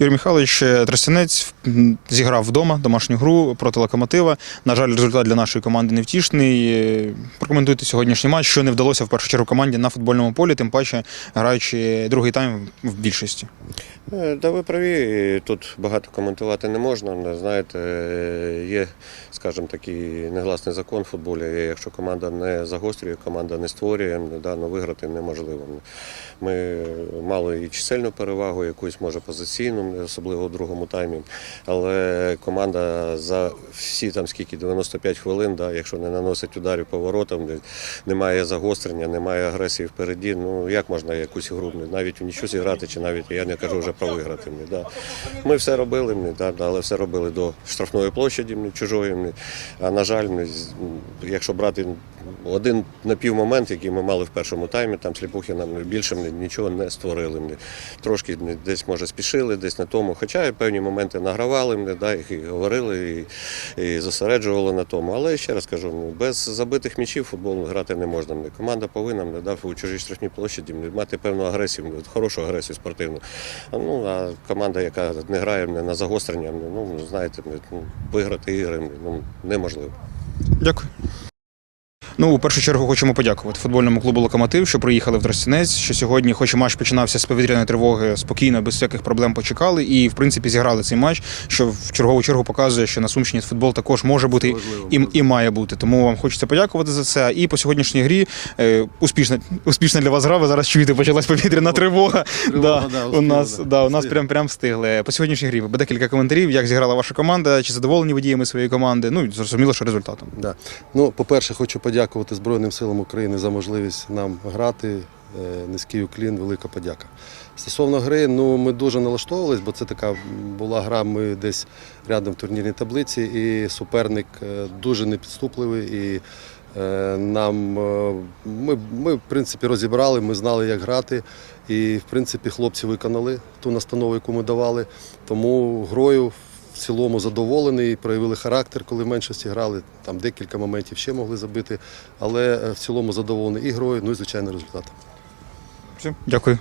Юрій Михайлович е, Тростянець зіграв вдома домашню гру проти локомотива. На жаль, результат для нашої команди невтішний. Е, Прокоментуйте сьогоднішній матч, що не вдалося в першу чергу команді на футбольному полі, тим паче граючи другий тайм в більшості. Е, Да, ви праві. Тут багато коментувати не можна. Знаєте, е, є, скажімо, такий негласний закон в футболі. Якщо команда не загострює, команда не створює, да, ну, виграти неможливо. Ми мали і чисельну перевагу, якусь може позиційну, особливо в другому таймі. Але команда за всі там скільки 95 хвилин, да, якщо не наносить ударів по воротам, немає загострення, немає агресії впереді. Ну як можна якусь гру навіть в нічого зіграти, чи навіть я не кажу вже про виграти. Да. Ми все робили, да, але все робили до штрафної площаді чужої. А на жаль, якщо брати один напівмомент, який ми мали в першому таймі, там сліпухи нам більше нічого не створили. Трошки десь може спішили, десь на тому. Хоча певні моменти награвали мені, да, і говорили, і, і зосереджували на тому. Але ще раз кажу, ну, без забитих м'ячів футбол грати не можна. Команда повинна мені, да, у чужій штрафній площаді мати певну агресію, хорошу агресію спортивну. Ну, а команда, яка не грає на загострення, ну, знаєте, ну, виграти ігри ну, неможливо. Дякую. Ну, у першу чергу хочемо подякувати футбольному клубу Локомотив, що приїхали в Тростянець. Що сьогодні, хоч матч починався з повітряної тривоги, спокійно, без всяких проблем почекали, і в принципі зіграли цей матч, що в чергову чергу показує, що на Сумщині футбол також може бути і, і має бути. Тому вам хочеться подякувати за це. І по сьогоднішній грі е, успішна, успішна для вас гра. Ви зараз чуєте, почалась повітряна тривога. Да, да, у нас да, у нас прям прям встигли. По сьогоднішній грі буде декілька коментарів, як зіграла ваша команда, чи задоволені ви діями своєї команди. Ну і зрозуміло, що результатом. Да. Ну, по-перше, хочу подякувати Збройним силам України за можливість нам грати. Е, Низький уклін, велика подяка. Стосовно гри, ну ми дуже налаштовувались, бо це така була гра. Ми десь рядом в турнірній таблиці, і суперник е, дуже непідступливий. І е, нам ми, ми, в принципі, розібрали, ми знали, як грати. І, в принципі, хлопці виконали ту настанову, яку ми давали. Тому грою в цілому задоволений, проявили характер, коли в меншості грали. Там декілька моментів ще могли забити, але е, в цілому задоволений і грою, ну і звичайно результатом. Всім дякую.